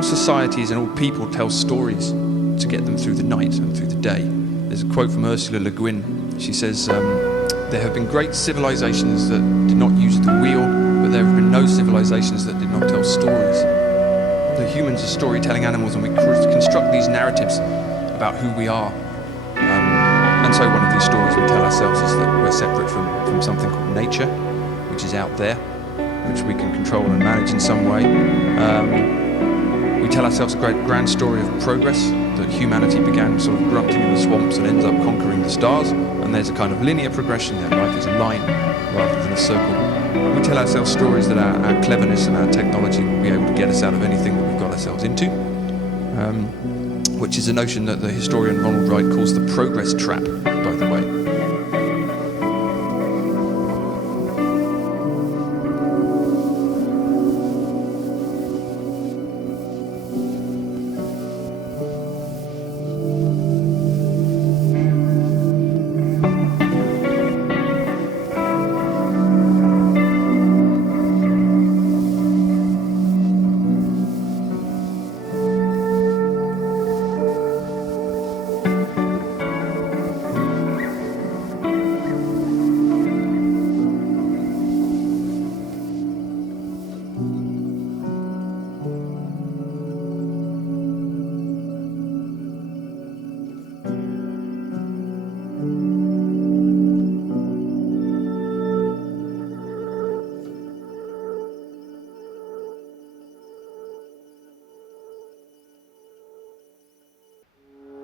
all societies and all people tell stories to get them through the night and through the day. There's a quote from Ursula Le Guin. She says, there have been great civilizations that did not use the wheel, but there have been no civilizations that did not tell stories. The humans are storytelling animals, and we construct these narratives about who we are. And so one of these stories we tell ourselves is that we're separate from something called nature, which is out there, which we can control and manage in some way. We tell ourselves a grand story of progress, that humanity began sort of grunting in the swamps and ends up conquering the stars, and there's a kind of linear progression there. Life is a line rather than a circle. We tell ourselves stories that our cleverness and our technology will be able to get us out of anything that we've got ourselves into, which is a notion that the historian Ronald Wright calls the progress trap, by the way.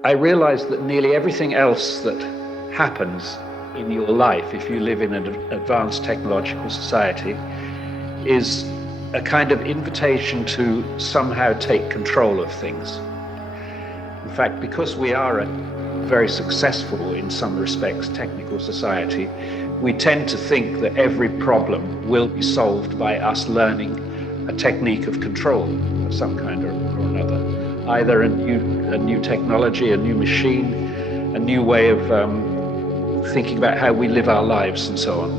I realized that nearly everything else that happens in your life, if you live in an advanced technological society, is a kind of invitation to somehow take control of things. In fact, because we are a very successful, in some respects, technical society, we tend to think that every problem will be solved by us learning a technique of control of some kind or another. Either a new technology, a new machine, a new way of thinking about how we live our lives and so on.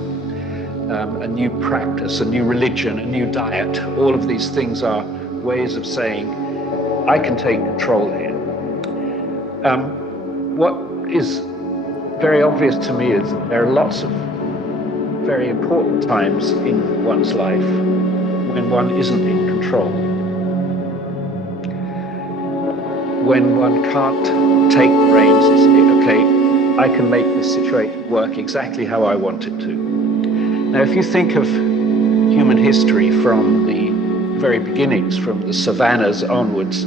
A new practice, a new religion, a new diet. All of these things are ways of saying, I can take control here. What is very obvious to me is that there are lots of very important times in one's life when one isn't in control. When one can't take the reins and say, okay, I can make this situation work exactly how I want it to. Now, if you think of human history from the very beginnings, from the savannas onwards,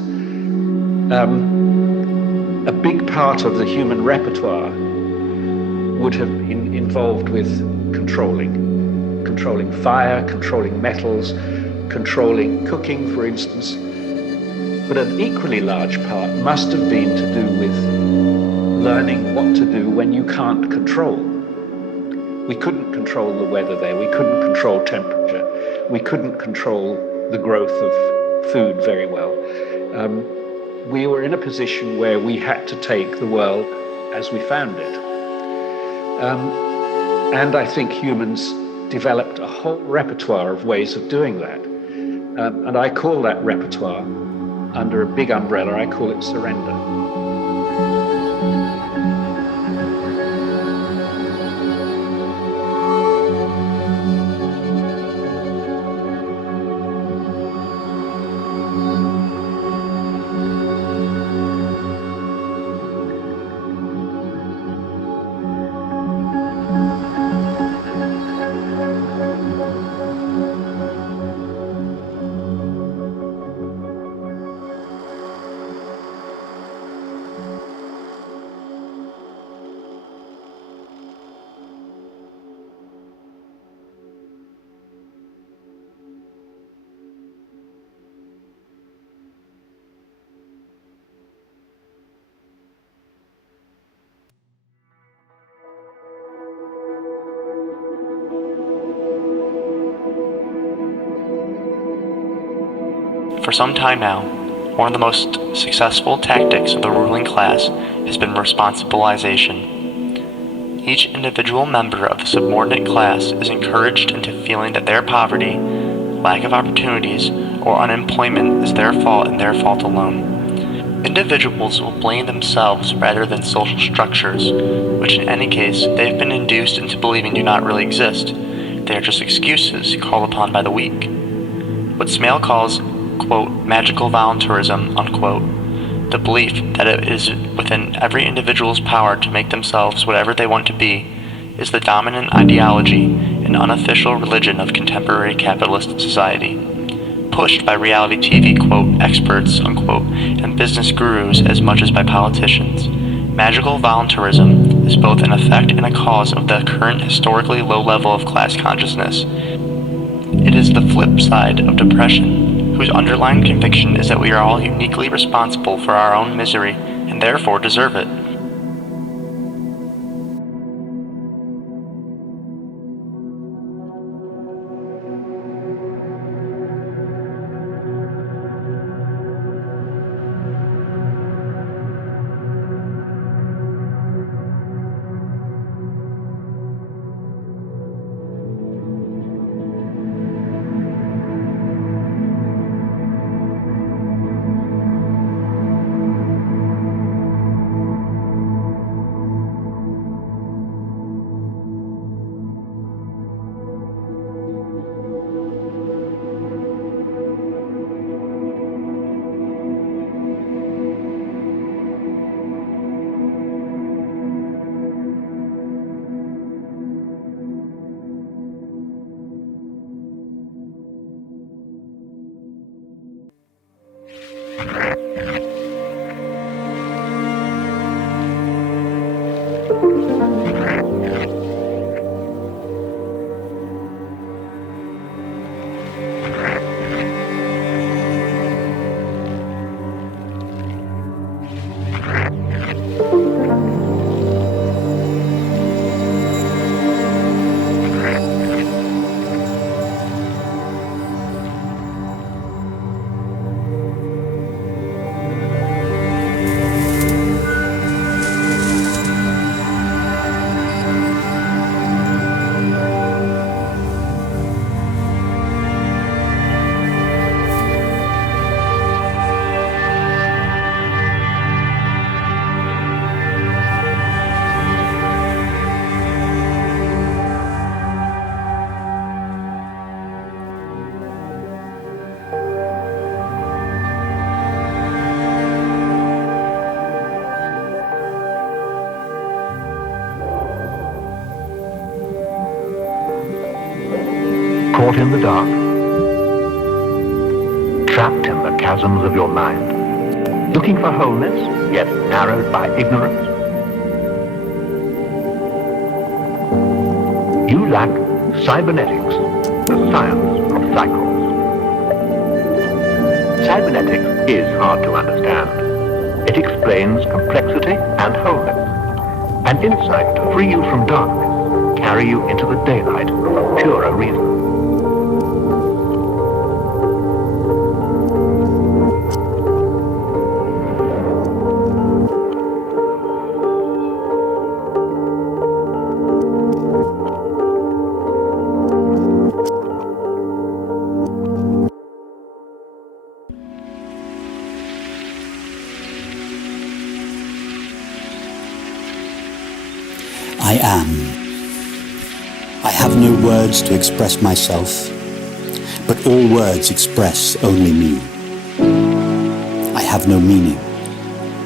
a big part of the human repertoire would have been involved with controlling fire, controlling metals, controlling cooking, for instance. But an equally large part must have been to do with learning what to do when you can't control. We couldn't control the weather there, we couldn't control temperature, we couldn't control the growth of food very well. We were in a position where we had to take the world as we found it. And I think humans developed a whole repertoire of ways of doing that. And I call that repertoire, under a big umbrella, I call it surrender. For some time now, one of the most successful tactics of the ruling class has been responsibilization. Each individual member of the subordinate class is encouraged into feeling that their poverty, lack of opportunities, or unemployment is their fault and their fault alone. Individuals will blame themselves rather than social structures, which in any case they have been induced into believing do not really exist. They are just excuses called upon by the weak. What Smale calls, quote, magical voluntarism, unquote, the belief that it is within every individual's power to make themselves whatever they want to be, is the dominant ideology and unofficial religion of contemporary capitalist society. Pushed by reality TV, quote, experts, unquote, and business gurus as much as by politicians, magical voluntarism is both an effect and a cause of the current historically low level of class consciousness. It is the flip side of depression, whose underlying conviction is that we are all uniquely responsible for our own misery and therefore deserve it. Caught in the dark, trapped in the chasms of your mind, looking for wholeness, yet narrowed by ignorance. You lack cybernetics, the science of cycles. Cybernetics is hard to understand. It explains complexity and wholeness, an insight to free you from darkness, carry you into the daylight of purer reason. I am. I have no words to express myself, but all words express only me. I have no meaning,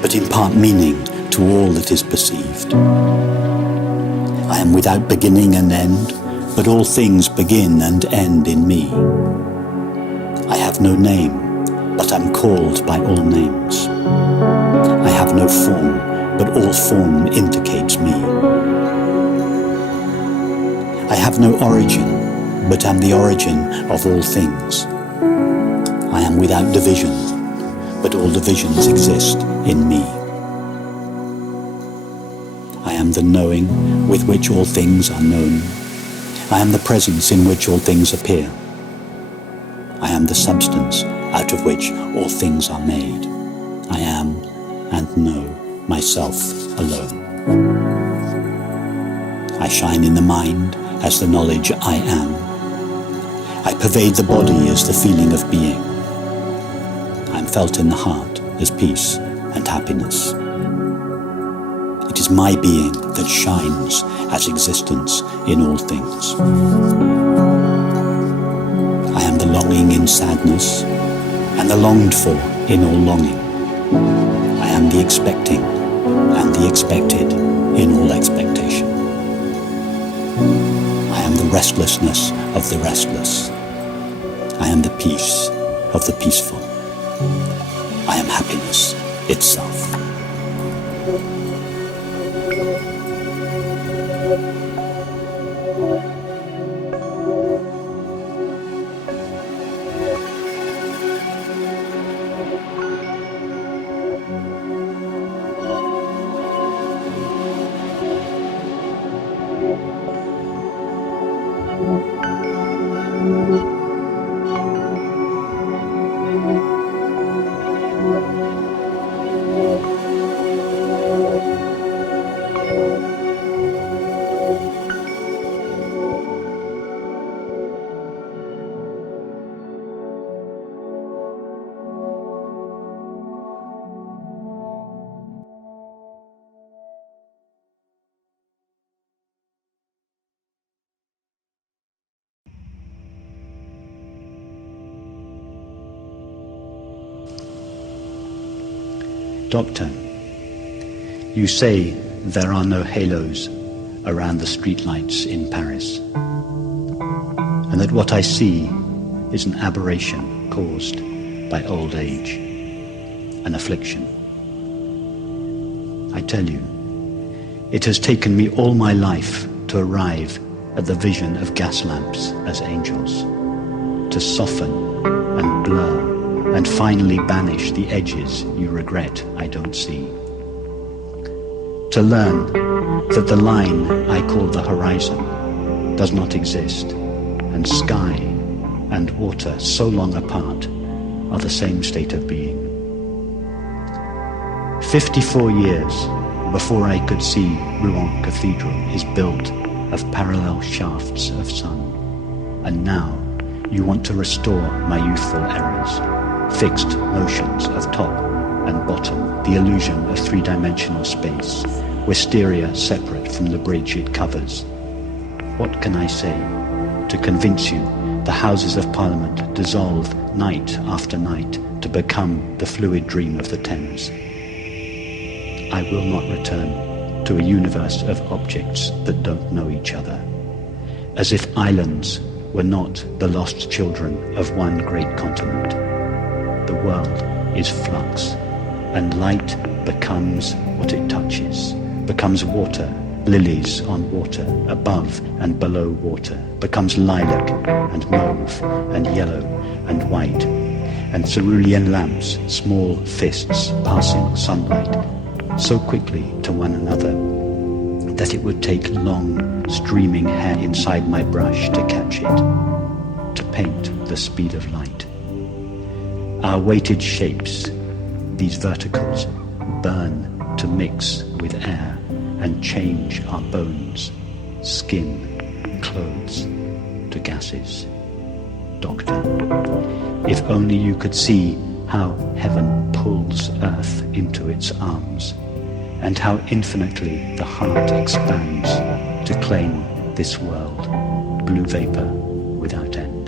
but impart meaning to all that is perceived. I am without beginning and end, but all things begin and end in me. I have no name, but am called by all names. I have no form, but all form indicates me. I have no origin, but am the origin of all things. I am without division, but all divisions exist in me. I am the knowing with which all things are known. I am the presence in which all things appear. I am the substance out of which all things are made. I am and know myself alone. I shine in the mind as the knowledge I am. I pervade the body as the feeling of being. I am felt in the heart as peace and happiness. It is my being that shines as existence in all things. I am the longing in sadness, and the longed for in all longing. I am the expecting and the expected in all expectation. I am the restlessness of the restless. I am the peace of the peaceful. I am happiness itself. Doctor, you say there are no halos around the streetlights in Paris, and that what I see is an aberration caused by old age, an affliction. I tell you, it has taken me all my life to arrive at the vision of gas lamps as angels, to soften and blur and finally banish the edges you regret I don't see. To learn that the line I call the horizon does not exist, and sky and water so long apart are the same state of being. 54 years before I could see Rouen Cathedral is built of parallel shafts of sun, and now you want to restore my youthful errors, fixed notions of top and bottom, the illusion of three-dimensional space, wisteria separate from the bridge it covers. What can I say to convince you the Houses of Parliament dissolve night after night to become the fluid dream of the Thames? I will not return to a universe of objects that don't know each other, as if islands were not the lost children of one great continent. The world is flux, and light becomes what it touches, becomes water, lilies on water, above and below water, becomes lilac and mauve and yellow and white, and cerulean lamps, small fists passing sunlight so quickly to one another that it would take long streaming hair inside my brush to catch it, to paint the speed of light. Our weighted shapes, these verticals, burn to mix with air and change our bones, skin, clothes to gases. Doctor, if only you could see how heaven pulls earth into its arms, and how infinitely the heart expands to claim this world, blue vapor without end.